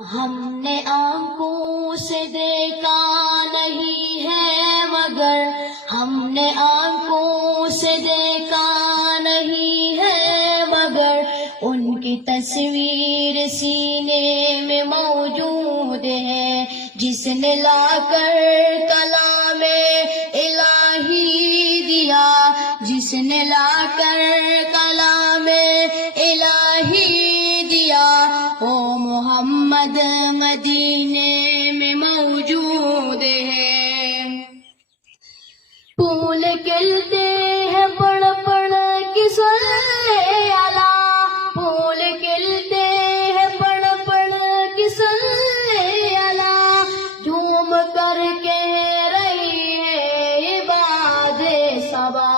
ہم نے آنکھوں سے دیکھا نہیں ہے مگر، ہم نے آنکھوں سے دیکھا نہیں ہے مگر، ان کی تصویر سینے میں موجود ہے، جس نے لا کر کلام الہی دیا، جس نے لا کر کلام الہی دیا، وہ محمد مدینے میں موجود ہے۔ پھول کھلتے ہیں پڑھ پڑھ کے صلی اللہ، پھول کھلتے ہیں پڑھ پڑھ کے صلی اللہ، جھوم کر کہہ رہی ہے یہ باد صبا،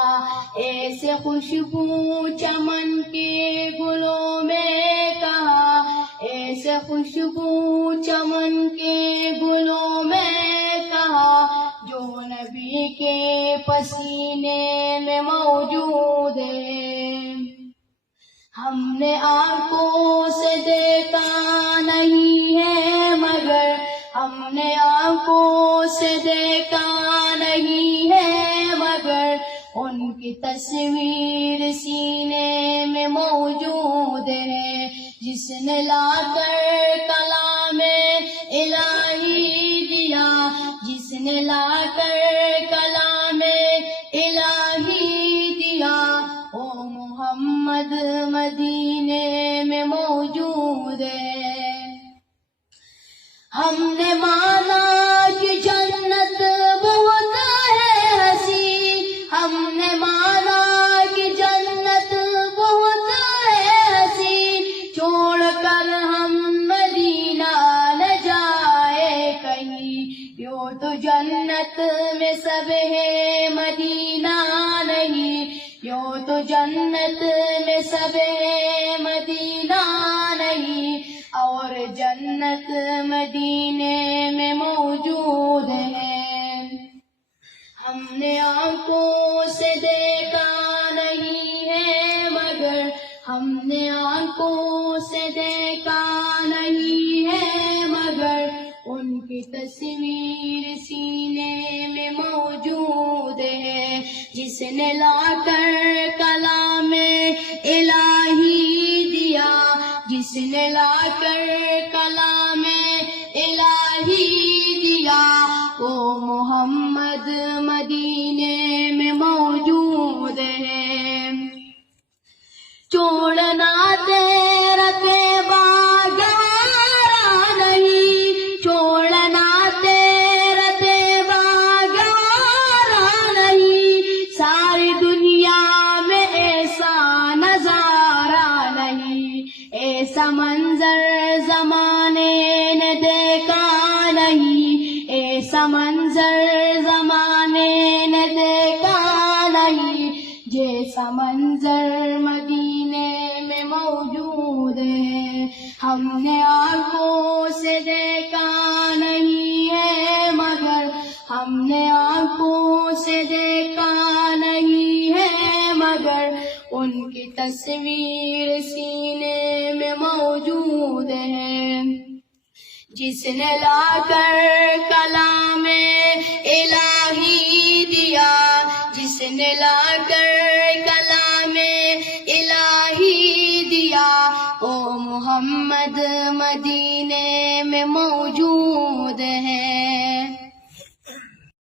ایسے خوشبو چمن کے گلوں میں کہا، ایسے خوشبو چمن کے گلوں میں کہا، جو نبی کے پسینے میں موجود ہے۔ ہم نے آنکھوں سے دیکھا نہیں ہے مگر، ہم نے آنکھوں سے دیکھا نہیں ہے مگر، ان کی تصویر سینے میں موجود ہے، جس نے لا کر کلام الہی دیا، جس نے لا کر کلام الہی دیا، وہ محمد مدینے میں موجود ہے۔ ہم نے مانا کہ جنت بہت ہے حسین، ہم نے مانا کہ جنت بہت ہے حسین، چھوڑ کر ہم مدینہ نہ جائے کہیں، یوں تو جنت میں سب ہے مدینہ نہیں، یوں تو جنت میں سب ہے مدینہ نہیں، اور جنت مدینے میں موجود ہے۔ ہم نے آنکھوں سے دیکھا نہیں ہے مگر، ہم نے آنکھوں سے دیکھا نہیں ہے مگر، ان کی تصویر سینے میں موجود ہے، جس نے لا کر کلام الہی دیا، جس نے لا کر کلام الہی دیا، وہ محمد مدینے میں موجود ہے۔ چھوڑنا تیرا طیبہ گوارا نہیں، چھوڑنا تیرا طیبہ گوارا نہیں، ساری دنیا میں ایسا نظارہ نہیں، ایسا منظر زمانے نے دیکھا نہیں، ایسا منظر زمانے نے دیکھا نہیں، جیسا منظر مدینے میں موجود ہے۔ ہم نے آنکھوں سے دیکھا نہیں ہے مگر، ہم نے آنکھوں سے دیکھا نہیں ہے مگر، ان کی تصویر سینے میں موجود ہے، جس نے لا کر کلام الہی دیا، جس نے لا کر کلام الہی دیا، وہ محمد مدینے میں موجود